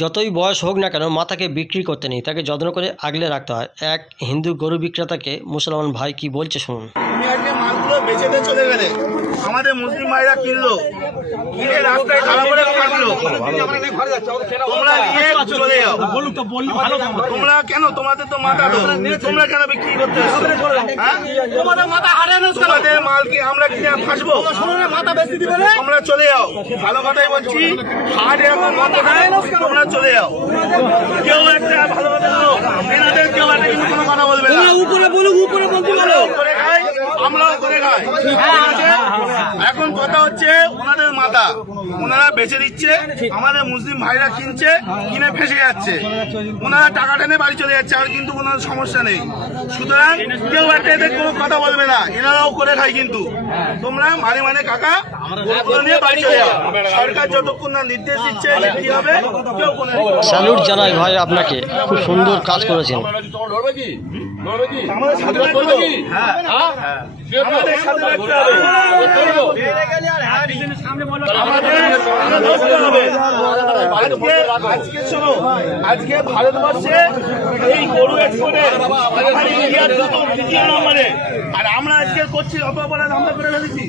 যতই বয়স হোক না কেন মাথাকে বিক্রি করতে নেই, তাকে যত্ন করে আগলে রাখতে হয়। এক হিন্দু গরু বিক্রেতাকে মুসলমান ভাই কি বলছে শুনুন। আজকে মালগুলো বেচেতে চলে গেলে আমাদের মুসলিম ভাইরা কিনলো, কিনে রাস্তায় খারাপ করে কাটলো, তোমরা নিয়ে চলে যাও। তোমরা কেন, তোমাদের তো মাথা তো, তোমরা কেন বিক্রি করতে তোমাদের মাথা হারানো, তোমাদের মালকে আমরা কিনে ফাঁসবো, মাথা বেশি দিবে, তোমরা চলে যাও। ভালো কথাই বলছি, হাট এখন মাথা দেয়, তোমরা চলে যাও। কেউ একটা ভালো কথা বলো, এনাদের কেউ একটা কিন্তু কোনো কথা বলবে না। উপরে বলুক, উপরে বলতে পারো, করে খাই, আমরাও করে খাই। এখন কথা হচ্ছে ওনাদের মাথা ওনারা বেচে দিচ্ছে, আমাদের মুসলিম ভাইরা কিনছে, কিনে ফেসে যাচ্ছে, ওনারা টাকা টেনে বাড়ি চলে যাচ্ছে, আর কিন্তু কোনো সমস্যা নেই। সুতরাং কেউ একটা এদের কোনো কথা বলবে না, এনারাও করে খায়। কিন্তু তোমরা মানে কাকা নিয়ে বাড়ি চলে যাও। সরকার যতক্ষণ না নির্দেশ দিচ্ছে কি হবে, কেউ কোনো স্যালুট জানাই ভাই, আপনাকে খুব সুন্দর কাজ করেছেন। আমাদের সাথে রাখতে হবে। আমাদের সাথে রাখতে হবে। আজকে শোনো, আজকে ভারতবর্ষে এই গরু এক্সপোর্টে ইন্ডিয়ার দ্বিতীয় নম্বরে, আর আমরা আজকে করছি অত অপরাধ আমরা করে ফেলেছি।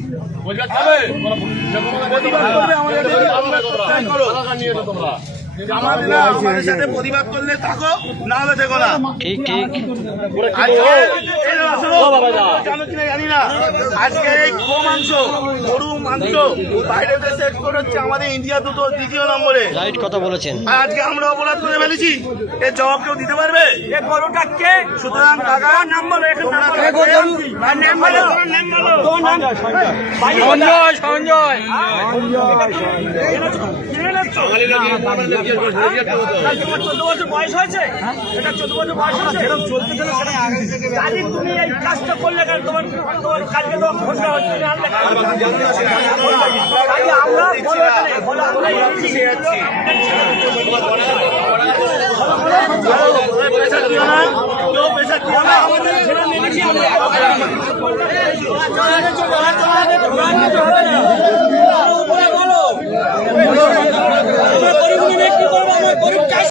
আমাদের সাথে প্রতিবাদ করলে থাকো, না হলে দেখো না। ঠিক ঠিক। জানি না, আজকে এই মাংস, গরু মাংস বাইরে দেশে এক্সপোর্ট হচ্ছে, আমাদের ইন্ডিয়া দ্বিতীয় নম্বরে। রাইট কথা বলেছেন। আর আজকে আমরা অপরাধ করে ফেলেছি, এর জবাব কেউ দিতে পারবে? সুতরাং কাকা নাম বলো, সঞ্জয়। চোদ্দ বছর বয়স হয়েছে, এটা 14 বছর বয়স হয়েছে, তুমি এই কাজটা করলে কেন? তোমার কালকে তোমার ঘটনা হচ্ছে, আমরা